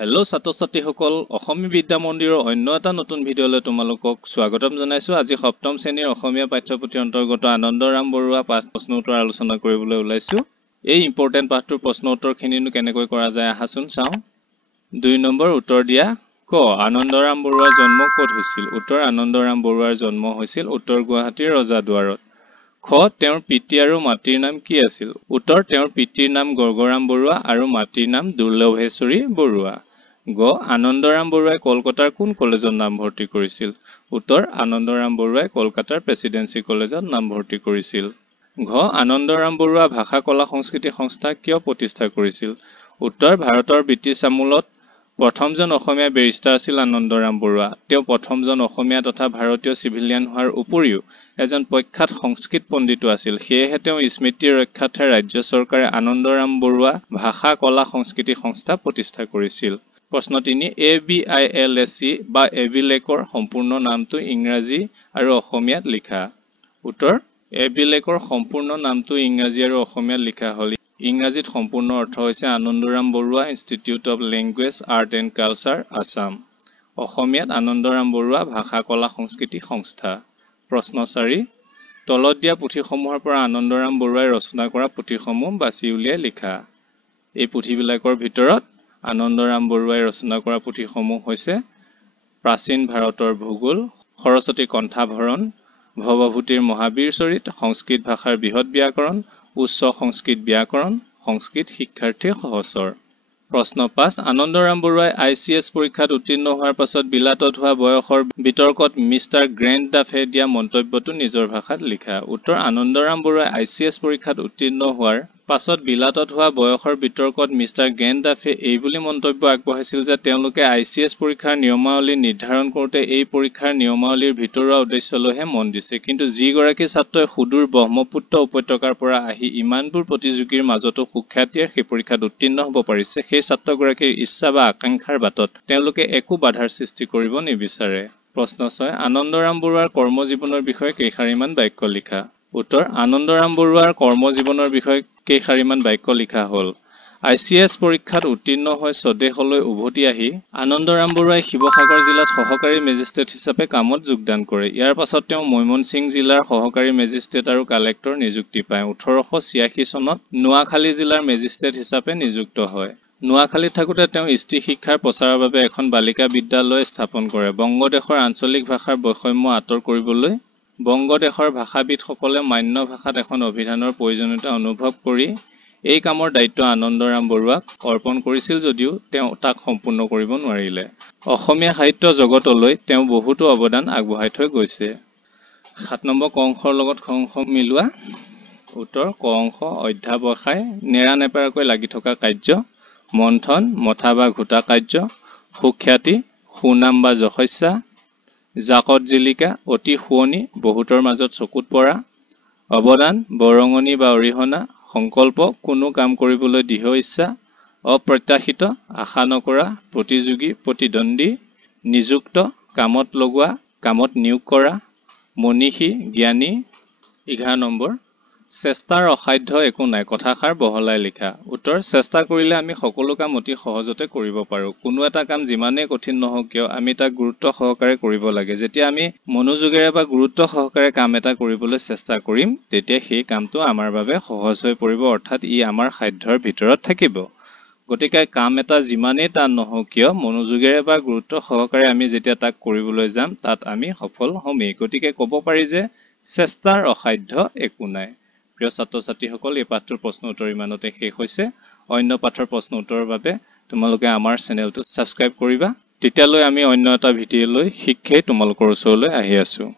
Hello' ছাত্ৰ-ছাত্ৰীসকল অসমীয়া বিদ্যা মন্দিৰৰ অন্য এটা নতুন ভিডিঅ'লৈ তোমালোকক স্বাগতম জনাইছো। আজি সপ্তম শ্ৰেণীৰ অসমীয়া পাঠ্যপুথিৰ অন্তৰ্গত আনন্দৰাম বৰুৱা পাঠ প্ৰশ্ন উত্তৰ আলোচনা কৰিবলৈ ওলাইছো। এই ইম্পৰ্টেন্ট পাঠটোৰ প্ৰশ্ন উত্তৰখিনিনো কেনেকৈ কৰা যায় আহাচোন চাওঁ। 2 নম্বৰ উত্তৰ দিয়া। ক আনন্দৰাম বৰুৱাৰ জন্ম ক'ত হৈছিল? উত্তৰ আনন্দৰাম বৰুৱাৰ জন্ম হৈছিল উত্তৰ গুৱাহাটীৰ ৰজাদুৱাৰত। খ তেওঁৰ পিতৃ আৰু মাতৃৰ নাম কি আছিল? উত্তৰ তেওঁৰ পিতৃৰ নাম গৰ্গৰাম বৰুৱা আৰু মাতৃৰ নাম দুৰ্লভেশ্বৰী বৰুৱা। গ আনন্দৰাম বৰুৱাই কলকাতাৰ কোন কলেজত নামভৰ্তি কৰিছিল? উত্তৰ আনন্দৰাম বৰুৱাই কলকাতাৰ প্ৰেসিডেন্সি কলেজত নামভৰ্তি কৰিছিল। ঘ আনন্দৰাম বৰুৱা ভাষা কলা সংস্কৃতি সংস্থা কিয় প্ৰতিষ্ঠা কৰিছিল? উত্তৰ ভাৰতৰ ব্ৰিটিছ আমোলত প্ৰথমজন অসমীয়া বেৰিষ্টাৰ আছিল আনন্দৰাম বৰুৱা। তেওঁ প্ৰথমজন অসমীয়া তথা ভাৰতীয় চিভিলিয়ান হোৱাৰ উপৰিও এজন প্ৰখ্যাত সংস্কৃত পণ্ডিতো আছিল। সেয়েহে তেওঁ স্মৃতি ৰক্ষাৰ্থে ৰাজ্য চৰকাৰে আনন্দৰাম বৰুৱা ভাষা কলা সংস্কৃতি সংস্থা প্ৰতিষ্ঠা কৰিছিল। প্ৰশ্ন 3 ABILSC বা এভিলেকৰ সম্পূৰ্ণ নামটো ইংৰাজী আৰু অসমীয়াত লিখা। উত্তৰ এভিলেকৰ সম্পূৰ্ণ নামটো ইংৰাজী আৰু অসমীয়াত লিখা হ'ল। ইংৰাজীত সম্পূৰ্ণ অৰ্থ হৈছে Anandaram Baruah institute of language art and culture Assam. অসমীয়াত আনন্দৰাম বৰুৱা ভাষা কলা সংস্কৃতি সংস্থা। প্ৰশ্ন 4 তলত দিয়া পুথিসমূহৰ পৰা আনন্দৰাম বৰুৱাই ৰচনা কৰা পুথিসমূহ বাছি উলিয়াই লিখা। এই পুথিবিলাকৰ ভিতৰত আনন্দৰাম বৰুৱাই ৰচনা কৰা পুথিসমূহ হৈছে প্ৰাচীন ভাৰতৰ ভূগোল, সৰস্বতী কণ্ঠাভৰণ, ভৱভূতিৰ মহাবীৰ চৰিত, সংস্কৃত ভাষাৰ বৃহৎ ব্যাকৰণ, উচ্চ সংস্কৃত ব্যাকৰণ, সংস্কৃত শিক্ষাৰ্থী সহচৰ। প্ৰশ্ন 5 আনন্দৰাম বৰুৱাই ICS পৰীক্ষাত উত্তীৰ্ণ হোৱাৰ পাছত বিলাতত হোৱা বয়সৰ বিতৰ্কত মিষ্টাৰ গ্ৰেণ্ড ডাফে দিয়া মন্তব্যটো নিজৰ ভাষাত লিখা। উত্তৰ আনন্দৰাম বৰুৱাই ICS পৰীক্ষাত উত্তীৰ্ণ হোৱাৰ পাছত বিলাতত হোৱা বয়সৰ বিতৰ্কত মিষ্টাৰ গ্ৰেণ্ড ডাফে এইবুলি মন্তব্য আগবঢ়াইছিল যে তেওঁলোকে ICS পৰীক্ষাৰ নিয়মাৱলী নিৰ্ধাৰণ কৰোঁতে এই পৰীক্ষাৰ নিয়মাৱলীৰ ভিতৰুৱা উদ্দেশ্যলৈহে মন দিছে, কিন্তু যিগৰাকী ছাত্ৰই সুদূৰ ব্ৰহ্মপুত্ৰ উপত্যকাৰ পৰা আহি ইমানবোৰ প্ৰতিযোগীৰ মাজতো সুখ্যাতিৰে সেই পৰীক্ষাত উত্তীৰ্ণ হ'ব পাৰিছে, সেই ছাত্ৰগৰাকীৰ ইচ্ছা বা আকাংক্ষাৰ বাটত তেওঁলোকে একো বাধাৰ সৃষ্টি কৰিব নিবিচাৰে। প্ৰশ্ন 6 আনন্দৰাম বৰুৱাৰ কৰ্মজীৱনৰ বিষয়ে কেইশাৰীমান বাক্য লিখা। উত্তৰ আনন্দৰাম বৰুৱাৰ কৰ্মজীৱনৰ বিষয়ে কেইশাৰীমান বাক্য লিখা হ'ল। ICS পৰীক্ষাত উত্তীৰ্ণ হৈ স্বদেশলৈ উভতি আহি আনন্দৰাম বৰুৱাই শিৱসাগৰ জিলাত সহকাৰী মেজিষ্ট্ৰেট হিচাপে কামত যোগদান কৰে। ইয়াৰ পাছত তেওঁ ময়মনসিংহ জিলাৰ সহকাৰী মেজিষ্ট্ৰেট আৰু কালেক্টৰ নিযুক্তি পায়। 1886 চনত নোয়াখালী জিলাৰ মেজিষ্ট্ৰেট হিচাপে নিযুক্ত হয়। নোয়াখালীত থাকোঁতে তেওঁ স্ত্ৰী শিক্ষাৰ প্ৰচাৰৰ বাবে এখন বালিকা বিদ্যালয় স্থাপন কৰে। বংগদেশৰ আঞ্চলিক ভাষাৰ বৈষম্য আঁতৰ কৰিবলৈ বংগদেশৰ ভাষাবিদসকলে মান্য ভাষাত এখন অভিধানৰ প্ৰয়োজনীয়তা অনুভৱ কৰি এই কামৰ দায়িত্ব আনন্দৰাম বৰুৱাক অৰ্পণ কৰিছিল যদিও তেওঁ তাক সম্পূৰ্ণ কৰিব নোৱাৰিলে। অসমীয়া সাহিত্য জগতলৈ তেওঁ বহুতো অৱদান আগবঢ়াই থৈ গৈছে। 7 নম্বৰ ক অংশৰ লগত খ অংশ মিলোৱা। উত্তৰ ক অংশ অধ্যাৱসায় নেৰানেপেৰাকৈ লাগি থকা কাৰ্য, মন্থন মথা বা ঘোটা কাৰ্য, সুখ্যাতি সুনাম বা যশস্যা, জাকত জিলিকা অতি শুৱনি বহুতৰ মাজত চকুত পৰা, অৱদান বৰঙণি বা অৰিহণা, সংকল্প কোনো কাম কৰিবলৈ দৃঢ় ইচ্ছা, অপ্ৰত্যাশিত আশা নকৰা, প্ৰতিযোগী প্ৰতিদ্বন্দ্বী, নিযুক্ত কামত লগোৱা কামত নিয়োগ কৰা, মনীষী জ্ঞানী। 11 নম্বৰ চেষ্টাৰ অসাধ্য একো নাই কথাষাৰ বহলাই লিখা। উত্তৰ চেষ্টা কৰিলে আমি সকলো কাম অতি সহজতে কৰিব পাৰোঁ। কোনো এটা কাম যিমানেই কঠিন নহওক কিয় আমি তাক গুৰুত্ব সহকাৰে কৰিব লাগে। যেতিয়া আমি মনোযোগেৰে বা গুৰুত্ব সহকাৰে কাম এটা কৰিবলৈ চেষ্টা কৰিম তেতিয়া সেই কামটো আমাৰ বাবে সহজ হৈ পৰিব, অৰ্থাৎ ই আমাৰ সাধ্যৰ ভিতৰত থাকিব। গতিকে কাম এটা যিমানেই টান নহওক কিয় মনোযোগেৰে বা গুৰুত্ব সহকাৰে আমি যেতিয়া তাক কৰিবলৈ যাম তাত আমি সফল হ'মেই। গতিকে ক'ব পাৰি যে চেষ্টাৰ অসাধ্য একো নাই। প্ৰিয় ছাত্ৰ-ছাত্ৰীসকল এই পাঠটোৰ প্ৰশ্ন উত্তৰ ইমানতে শেষ হৈছে। অন্য পাঠৰ প্ৰশ্ন উত্তৰৰ বাবে তোমালোকে আমাৰ চেনেলটো ছাবস্ক্ৰাইব কৰিবা। তেতিয়ালৈ আমি অন্য এটা ভিডিঅ'লৈ শীঘ্ৰেই তোমালোকৰ ওচৰলৈ আহি আছোঁ।